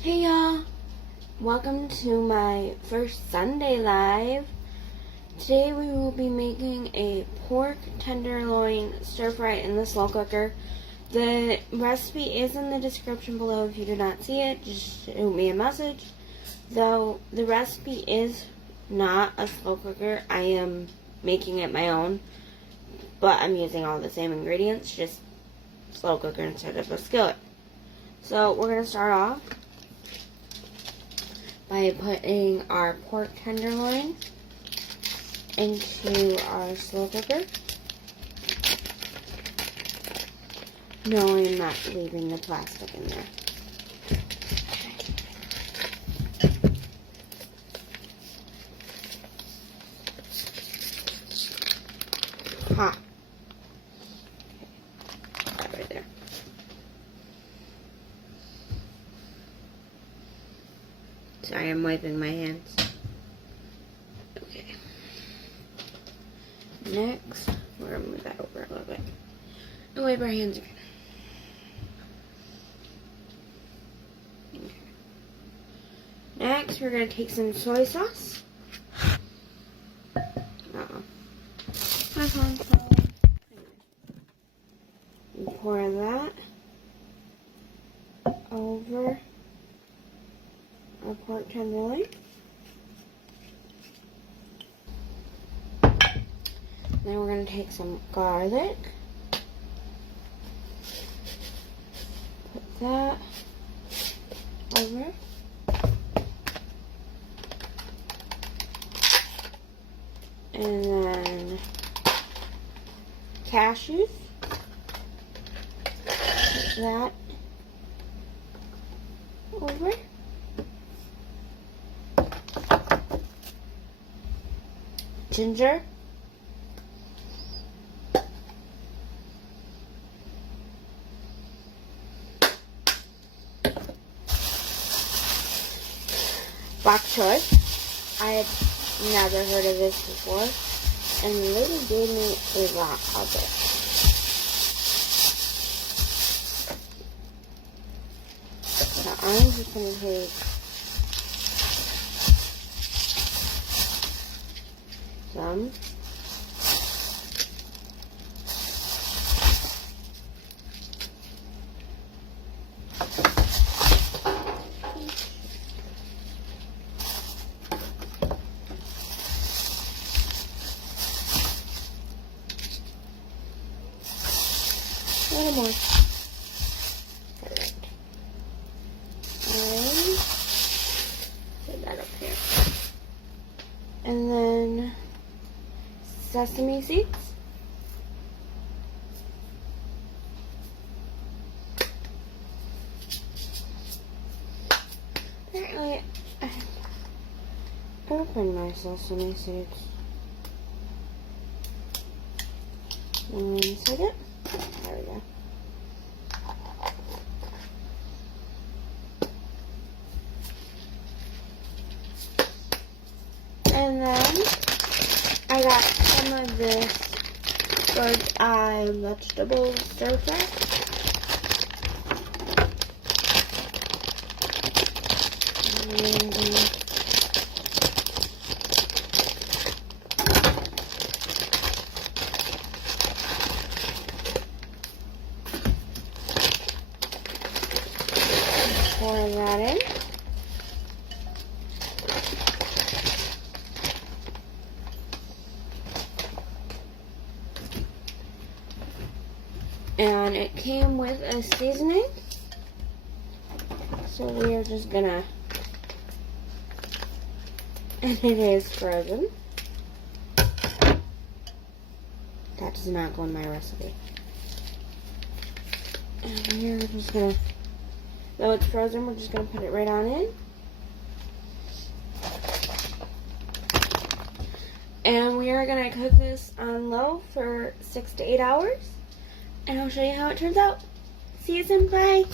Hey y'all, welcome to my first Sunday live. Today we will be making a pork tenderloin stir fry in the slow cooker. The recipe is in the description below. If you do not see it, just shoot me a message. Though the recipe is not a slow cooker, I am making it my own, but I'm using all the same ingredients, just slow cooker instead of a skillet. So we're going to start off by putting our pork tenderloin into our slow cooker, no, I'm not leaving the plastic in there. Hot. Okay. Right there. Sorry, I'm wiping my hands. Okay. Next, we're going to move that over a little bit. And wipe our hands again. Okay. Next, we're going to take some soy sauce. My phone's falling. And pour that over our pork tenderloin. Then we're going to take some garlic. Put that over. And then cashews. Put that over. Ginger. Bok choy. I had never heard of this before, and the lady gave me a lot of it. So I'm just going to take some. A little more. Perfect. And put that up here. And then sesame seeds. Apparently, I opened my sesame seeds. One second. There we go. And then I got some of this bird's eye vegetable stir fry. Pour that in. And it came with a seasoning, so we are just gonna, and it is frozen. That does not go in my recipe. And we're just gonna, though it's frozen, we're just gonna put it right on in. And we are gonna cook this on low for 6 to 8 hours. And I'll show you how it turns out. See you soon. Bye.